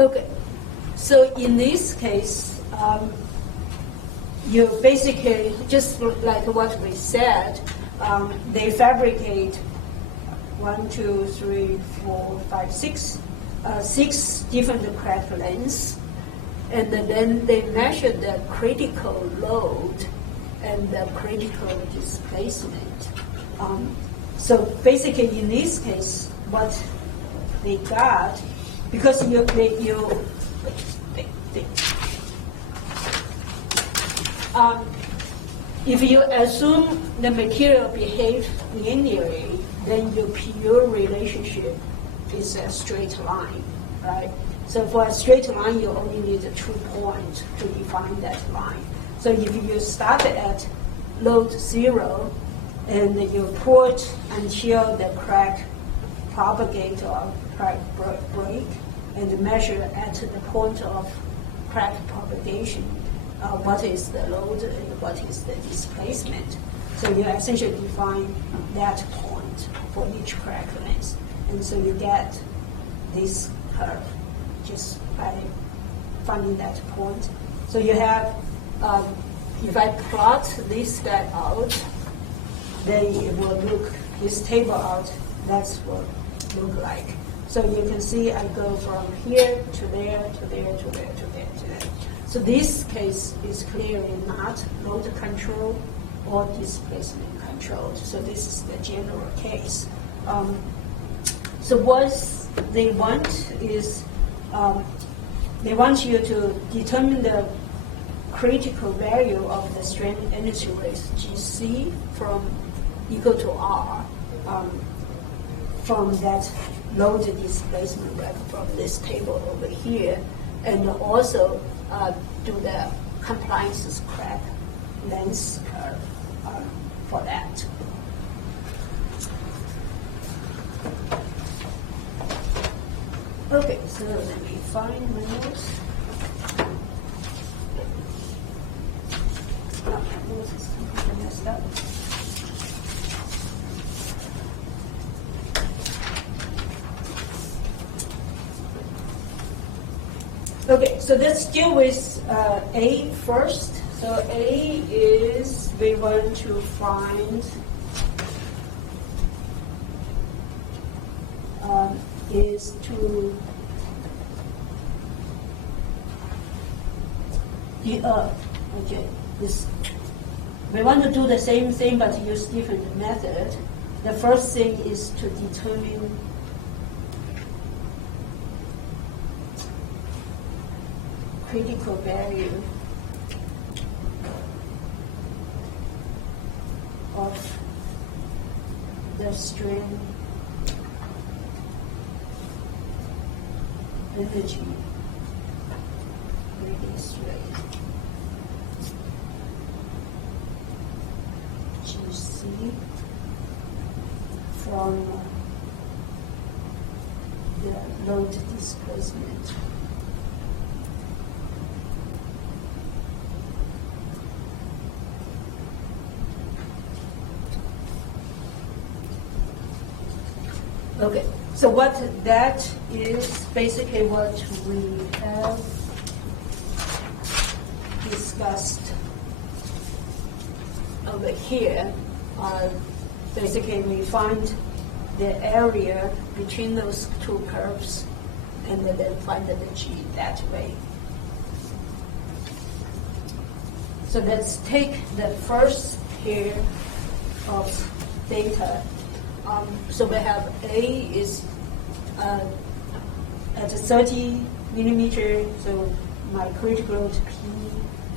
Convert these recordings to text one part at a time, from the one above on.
Okay, so in this case, you basically, just like what we said, they fabricate 1, 2, 3, 4, 5, 6, 6 different crack lengths, and then they measure the critical load and the critical displacement. So basically, in this case, what they got, because if you assume the material behaves linearly, then your pure relationship is a straight line, right? So for a straight line, you only need 2 points to define that line. So if you start at load 0 and you put until the crack propagate or crack break and measure at the point of crack propagation, what is the load and what is the displacement. So you essentially define that point for each crack length. And so you get this curve just by finding that point. So you have, if I plot this guy out, then it will look, this table out, that's what it look like. So you can see I go from here to there, to there, to there, to there, to there. So this case is clearly not load control or displacement controlled. So this is the general case. So what they want is, they want you to determine the critical value of the strain energy rate, GC, from equal to R, from that load displacement rate from this table over here, and also do the compliance crack length curve for that. Okay, so let me find my notes. My notes is completely messed up. Okay, so let's deal with A first. So A is we want to find is to okay, this we want to do the same thing but use different method. The first thing is to determine critical value of the strain energy release rate, GC, from the load displacement. Okay, so what that is basically what we have discussed over here. Basically, we find the area between those two curves and then find the G that way. So let's take the first pair of data. So we have A is at 30 millimeter, so my critical load P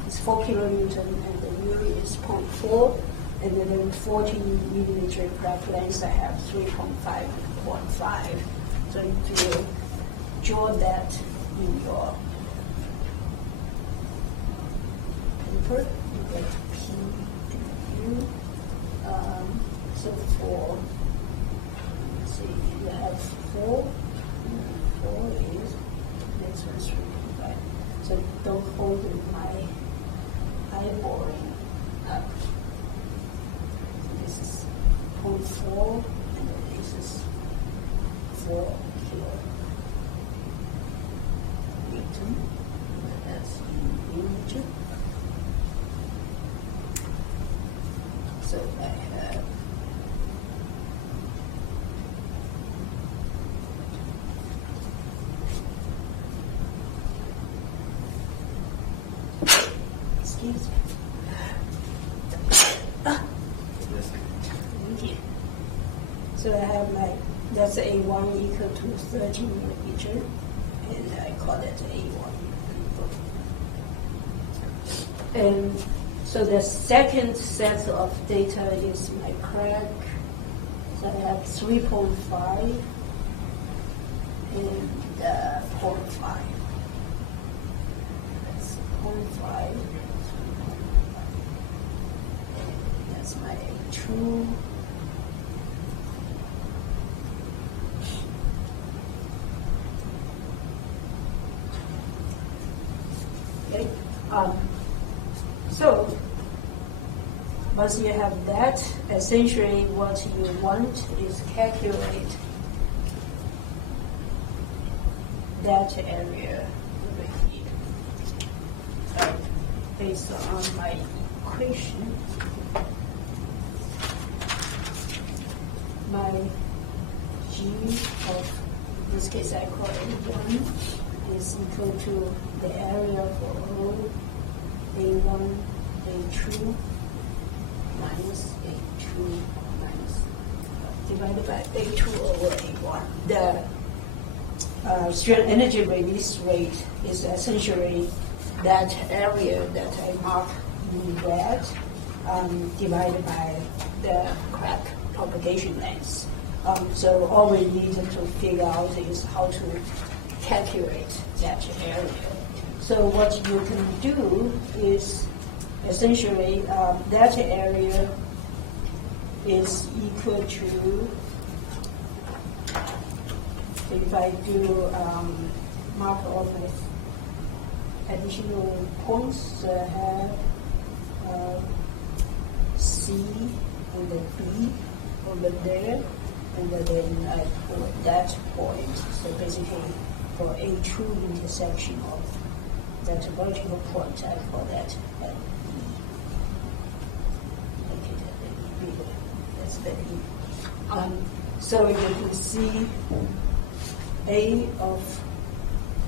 is 4 kilonewton and the U is 0.4, and then 40 millimeter crack length I have 3.5 and 0.5. So if you draw that in your paper, you get P and U. So for you have 4. 4 is next one's 3.5. So don't hold my eyeballing up. This is 0.4 and this is 4 kilo. easy. Thank you. So I have that's A1 equal to 13 millimeter, and I call that A1. And so the second set of data is my crack. So I have 3.5 and 0.5. That's 0.5. That's my A2. Okay. So once you have that, essentially what you want is calculate that area over here. Based on my equation, my G of, in this case I call it 1, is equal to the area for all A1, A2, minus A2 minus divided by A2 over A1. The strain energy release rate is essentially that area that I mark in red divided by the crack propagation length. So all we need to figure out is how to calculate that area. So what you can do is essentially that area is equal to, if I do mark all my additional points, so I have C and the B over there, and then I put that point. So basically for a true intersection of that vertical point, I call that E. Okay, that's the E. So you can see A of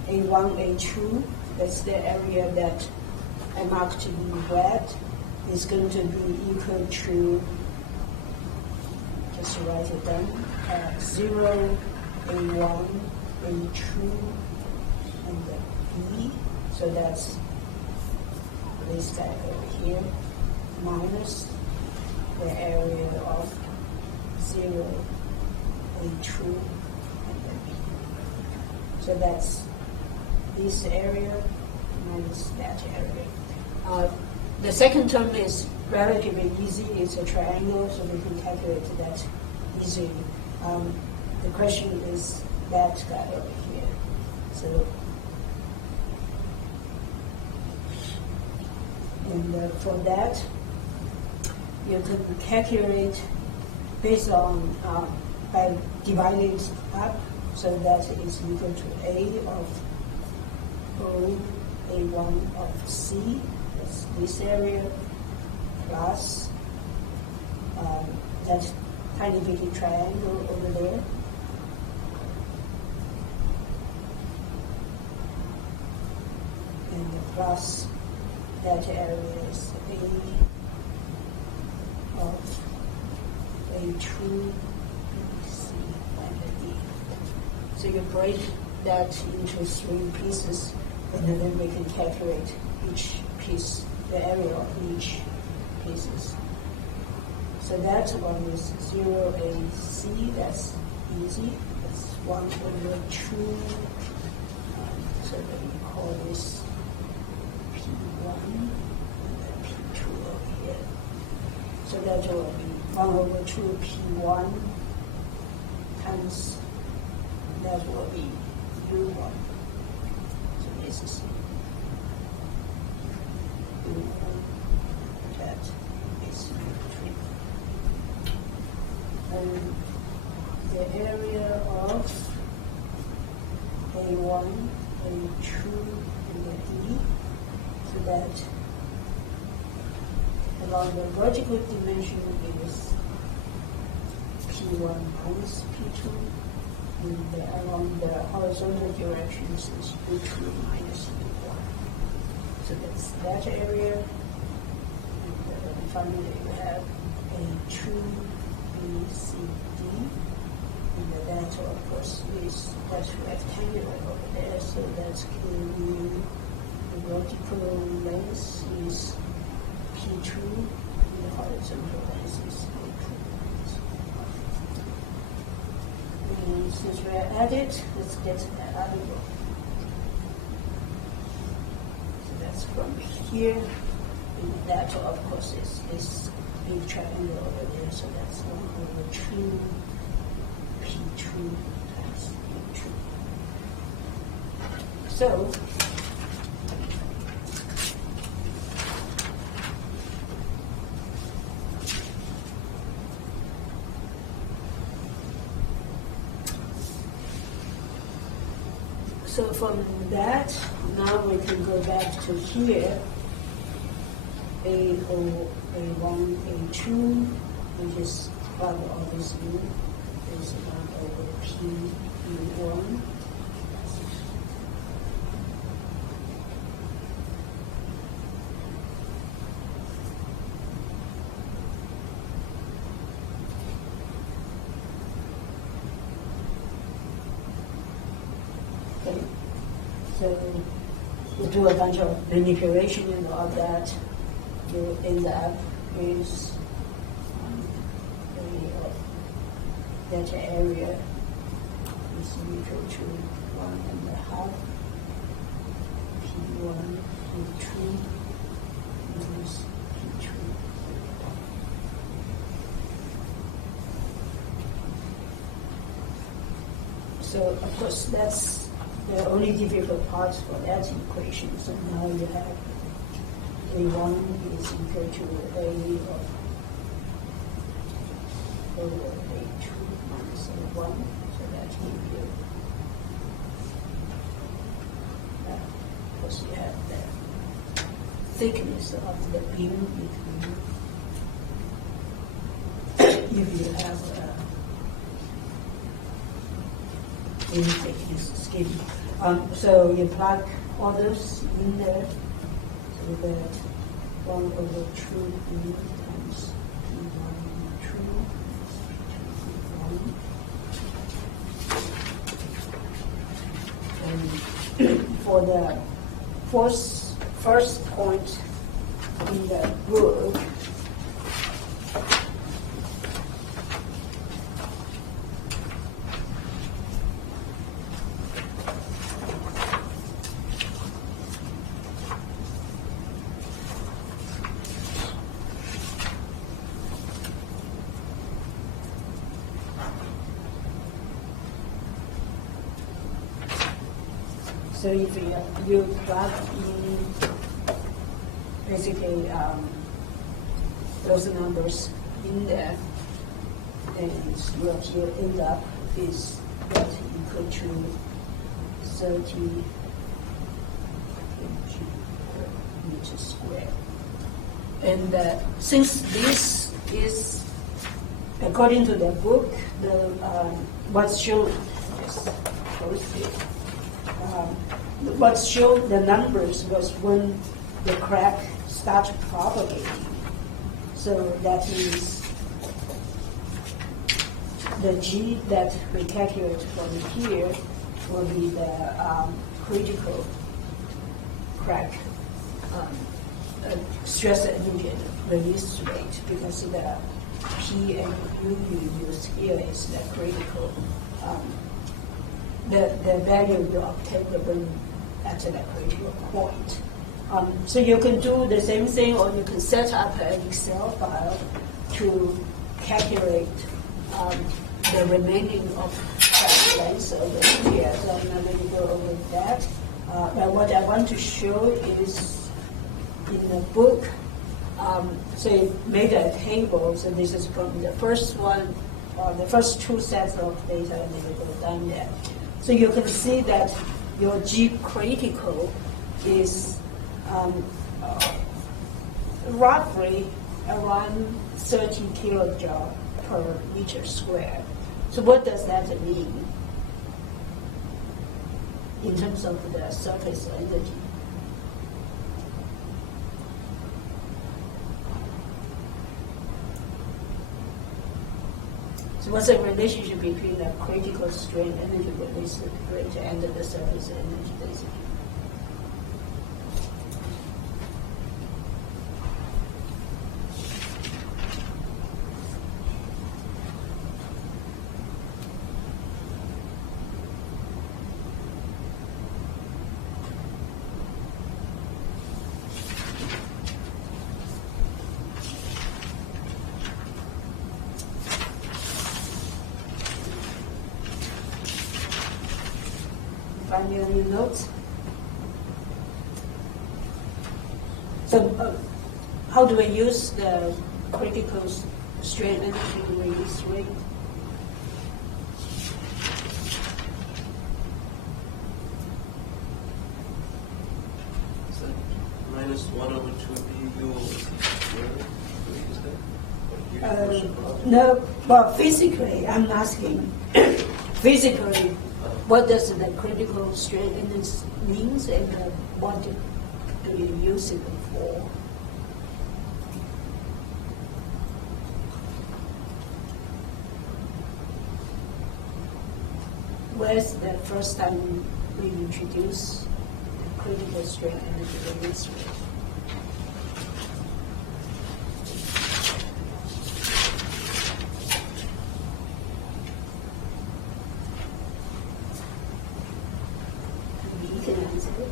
A1, A2, that's the area that I marked in red, is going to be equal to, just write it down, 0, A1, A2, and the B. So that's this guy over here, minus the area of 0, A2, and the B. So that's this area minus that area. The second term is relatively easy. It's a triangle, so we can calculate that easily. The question is that guy over here. So, and for that, you can calculate based on by dividing it up, so that is equal to A of O, A1 of C, that's this area, plus that tiny bitty triangle over there, and plus that area is A of A2, C, and D. So you break that into 3 pieces, and then we can calculate each piece, the area of each pieces. So that one is 0 AC, that's easy. That's 1 over 2. So then we call this P1 and then P2 over here. So that will be 1 over 2 P1 times, that will be U1. So this is U1, that is U3. And the area of A1, A2, and the D, so that along the vertical dimension is P1 minus P2, and along the horizontal directions is U2 minus U1. So that's that area. finally you have a true BCD. And that, of course, that's rectangular over there, so that's Q. The vertical length is P2, and the horizontal length is A2. And since we're at it, let's get that angle. So that's from here, and that, of course, is this big triangle over there, so that's 1/2 P2 times P2. So, from that, now we can go back to here, A0, A1, A2, which is plug obviously is 1/P1. Okay. So you do a bunch of manipulation and all that, you end up is that area is equal to 1.5 P1 P2 minus P2. So of course that's the only difficult part for that equation. So now you have A1 is equal to A of over A2 minus A1. So that gives you, of course you have the thickness of the beam between. If you have beam thickness scheme. So you plug all those in there, so that 1/2 B times P1 2 P1. And for the first point in the book, so if you plug in basically those numbers in there, and what you end up is that equal to 30 meters squared. And since this is, according to the book, what's shown is posted. What showed the numbers was when the crack started propagating. So that means the G that we calculate from here will be the critical crack stress energy release rate, because the P and U you use here is the critical the value you obtain when at the critical point. So you can do the same thing, or you can set up an Excel file to calculate the remaining of crack length over here. So I'm not going to go over that. But what I want to show is in the book, so it made a table. So this is from the first one, the first two sets of data, and then we go down there. So you can see that your G critical is roughly around 30 kilojoule per meter square. So what does that mean in terms of the surface energy? So what's the relationship between the critical strain energy release rate and the surface energy density? Find me on your notes. So how do we use the critical strain energy release rate? So -1/2 BU is that? No, well, physically, I'm asking, physically, what does the critical strain index means and what do you use it for? Where's the first time we introduced the critical strain energy release rate? You can answer it.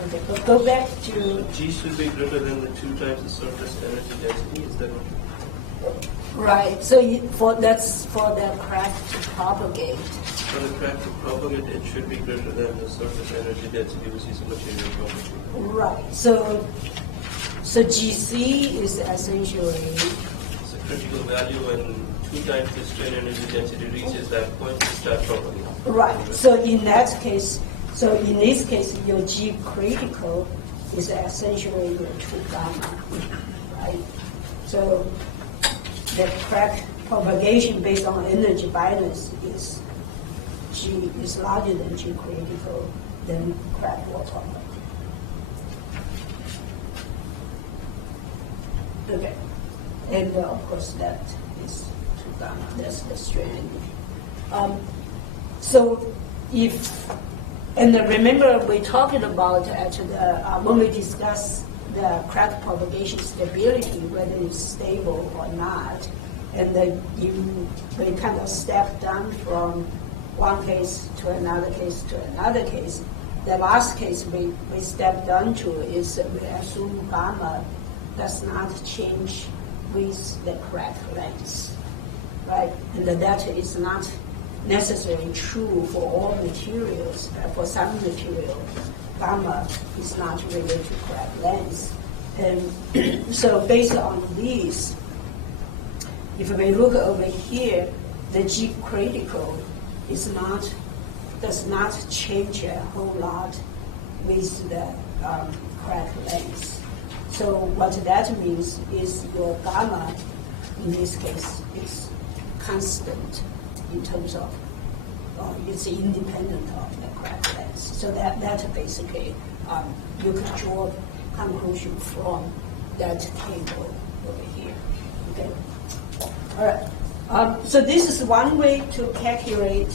Okay, but go back to G should be greater than the 2 times the surface energy density. Is that what? right. So that's for the crack to propagate. For the crack to propagate, it should be greater than the surface energy density, which is a material property. Right. So GC is essentially It's a critical value when 2 times the strain energy density reaches that point to start propagating. right. So in this case, your G critical is essentially your 2 gamma, right? So the crack propagation based on energy balance is G is larger than G critical, then crack will propagate. Okay, and of course that is 2 gamma. That's the strain energy. So and remember we talked about actually when we discussed the crack propagation stability, whether it's stable or not, and then we kind of step down from one case to another case to another case. The last case we stepped down to is we assume gamma does not change with the crack length, right? And that is not necessarily true for all materials. For some material, gamma is not related to crack length. And so based on these, if we look over here, the G critical does not change a whole lot with the crack length. So what that means is your gamma, in this case, is constant in terms of it's independent of the crack length. So that basically you can draw conclusion from that table over here. Okay. All right. So this is one way to calculate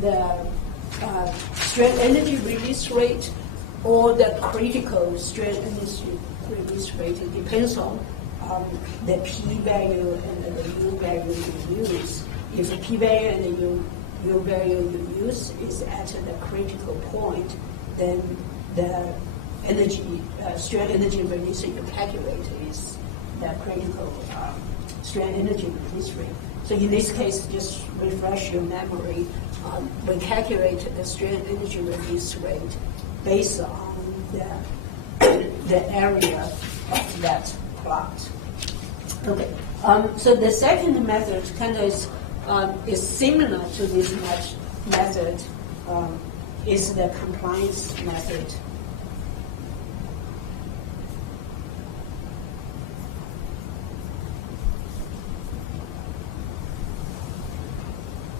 the strain energy release rate or the critical strain energy release rate. It depends on the p-value and the u-value you use. If the p-value and the u-value you use is at the critical point, then the strain energy release you calculate is the critical strain energy release rate. So in this case, just refresh your memory. We calculate the strain energy release rate based on the area of that plot. Okay. So the second method kind of is similar to this method, is the compliance method.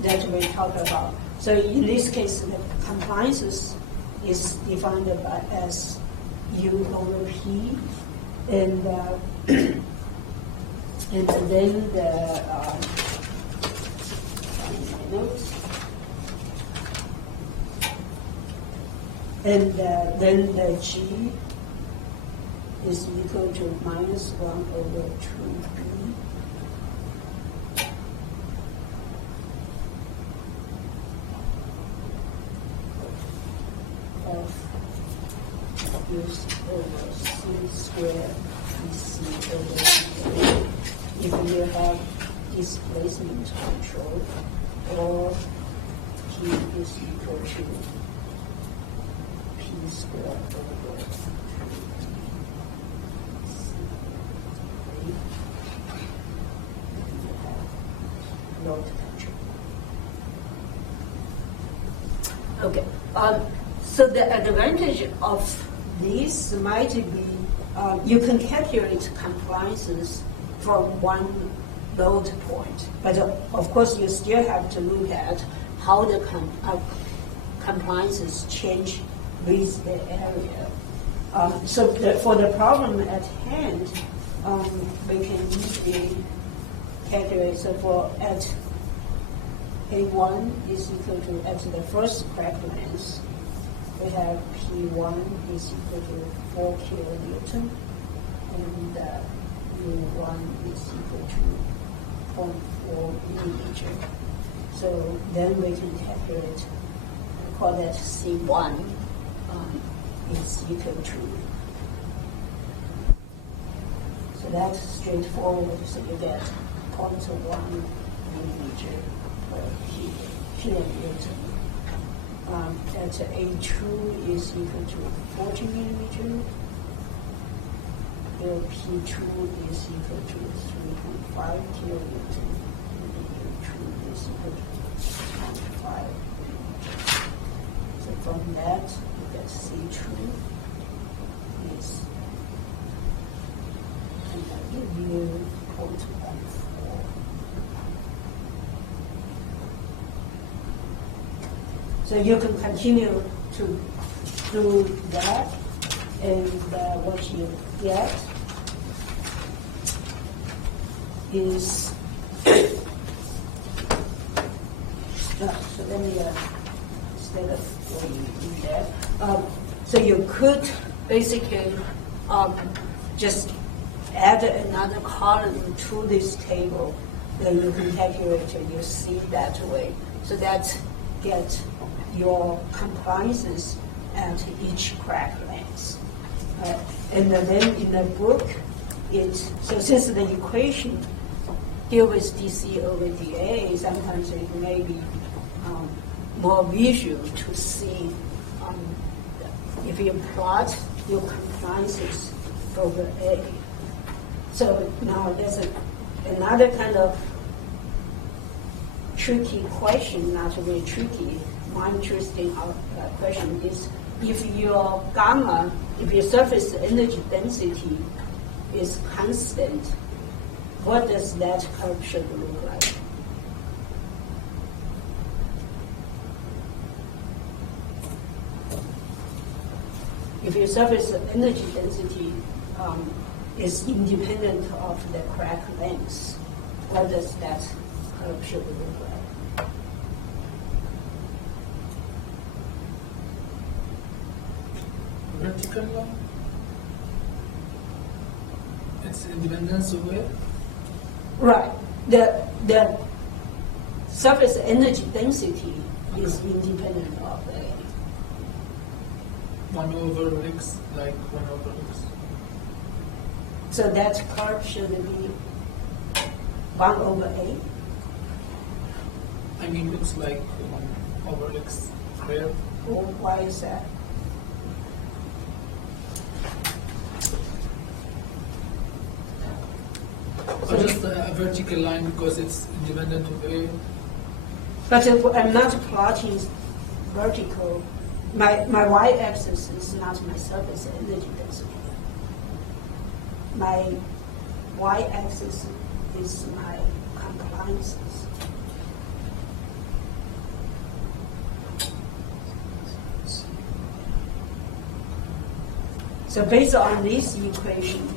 that we talk about. So in this case, the compliances is defined as U over P, and and then the find my notes. And then the G is equal to minus 1 over 2B of U over C squared PC over DA if you have displacement control, or P is equal to P squared over load control. Okay. So the advantage of this might be you can calculate compliances from one load point, but of course you still have to look at how the compliances change with the area. So for the problem at hand, we can easily calculate. So for at A1 is equal to, at the first crack length, we have P1 is equal to 4 kilonewton, and U1 is equal to 0.4 millimeter. So then we can calculate, call that C1 is equal to. So that's straightforward. So you get 0.1 millimeter per kilonewton. At A2 is equal to 40 millimeter. Here P2 is equal to 3.5 kilonewton. And U2 is equal to 0.5 millimeter. So from that, you get C2 is, and I give you 0.14. So you can continue to do that, and what you get is, so let me, instead of going in there, so you could basically just add another column to this table, then you can calculate your C that way. So that get your compliances at each crack length. And then in the book, so since the equation deal with DC over dA, sometimes it may be more visual to see if you plot your compliances over A. So now there's another kind of tricky question, not really tricky. My interesting question is, if your gamma, if your surface energy density is constant, what does that curve should look like? If your surface energy density is independent of the crack length, what does that curve should look like? Vertical line? Its independence of where? Right. The surface energy density is independent of A. 1 over x, like 1 over x. So that curve should be 1 over A. I mean, looks like 1 over x squared. Or why is that? Or just a vertical line because it's independent of A. But if I'm not plotting vertical. My y-axis is not my surface energy density. My y-axis is my compliances. So based on this equation,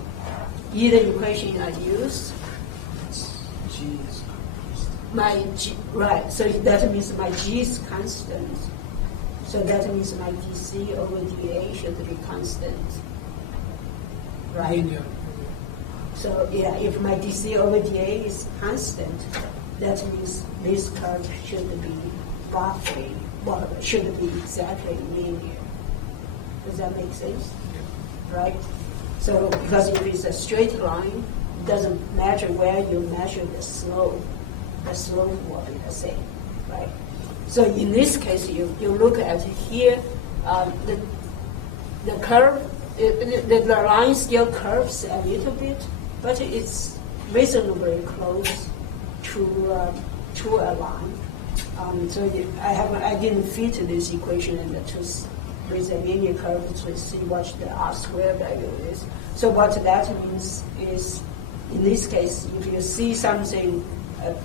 either equation I use, G is my G, right, so that means my G is constant. So that means my dC over dA should be constant. Right? Linear. So yeah, if my dC over dA is constant, that means this curve should be roughly, well, should be exactly linear. Does that make sense? Right? So because if it's a straight line, it doesn't matter where you measure the slope will be the same, right? So in this case, you look at here, the curve, the line still curves a little bit, but it's reasonably close to a line. So I didn't fit this equation with a linear curve to see what the R square value is. So what that means is, in this case, if you see something,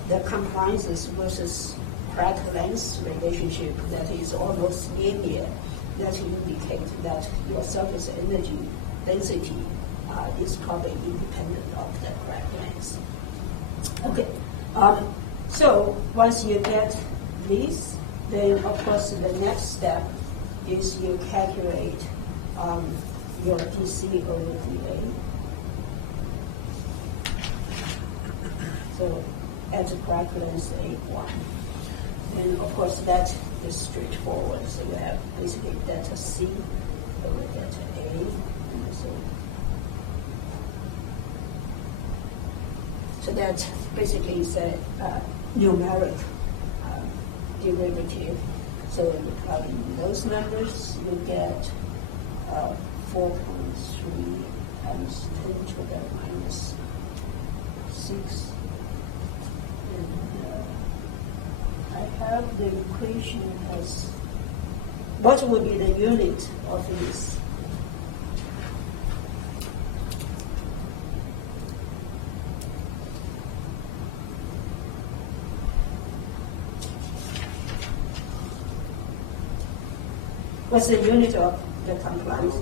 the compliances versus crack length relationship that is almost linear, that indicates that your surface energy density is probably independent of the crack length. Okay, so once you get this, then of course the next step is you calculate your dC over dA. So at the crack length A1. And of course that is straightforward. So you have basically delta C over delta A. And so that basically is a numeric derivative. So you plug in those numbers, you get 4.3 times 10 to the minus 6. I have the equation as, what would be the unit of this? What's the unit of the compliance?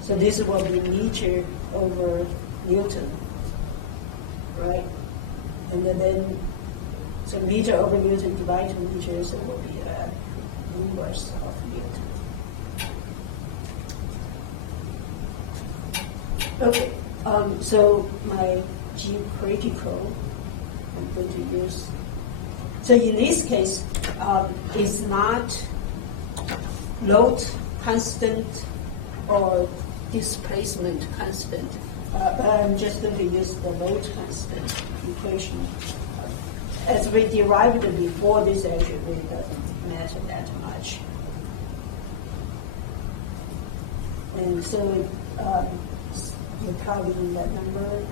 So this will be meter over Newton, right? And then, so meter over Newton divided to meter, so will be inverse of Newton. Okay, so my G critical, I'm going to use. So in this case, it's not load constant or displacement constant, but I'm just going to use the load constant equation. As we derived it before, this actually really doesn't matter that much. And so you plug in that number.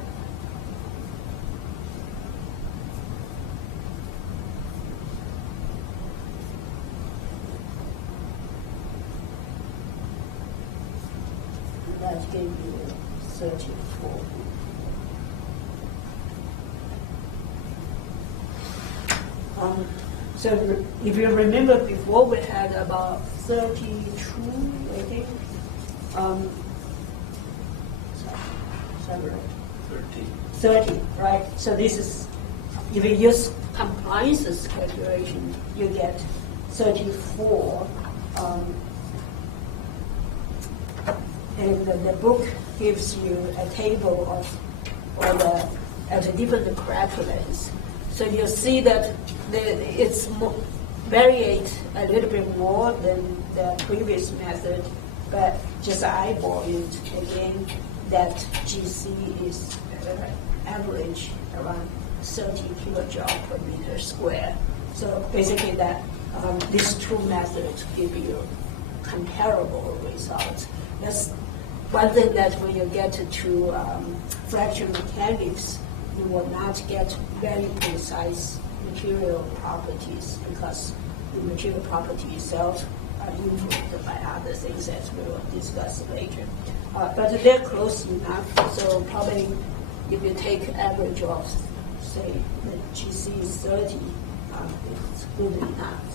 That gave you 34. So if you remember before, we had about 32, I think. Sorry. 30, right? So this is, if you use compliances calculation, you get 34. And the book gives you a table of all at a different crack lengths. So you see that it's variate a little bit more than the previous method, but just eyeball it again, that GC is average around 30 kilojoule per meter square. So basically that these two methods give you comparable results. That's one thing that when you get to fracture mechanics, you will not get very precise material properties because the material property itself are influenced by other things as we will discuss later. But they're close enough, so probably if you take average of, say, the GC is 30, it's good enough.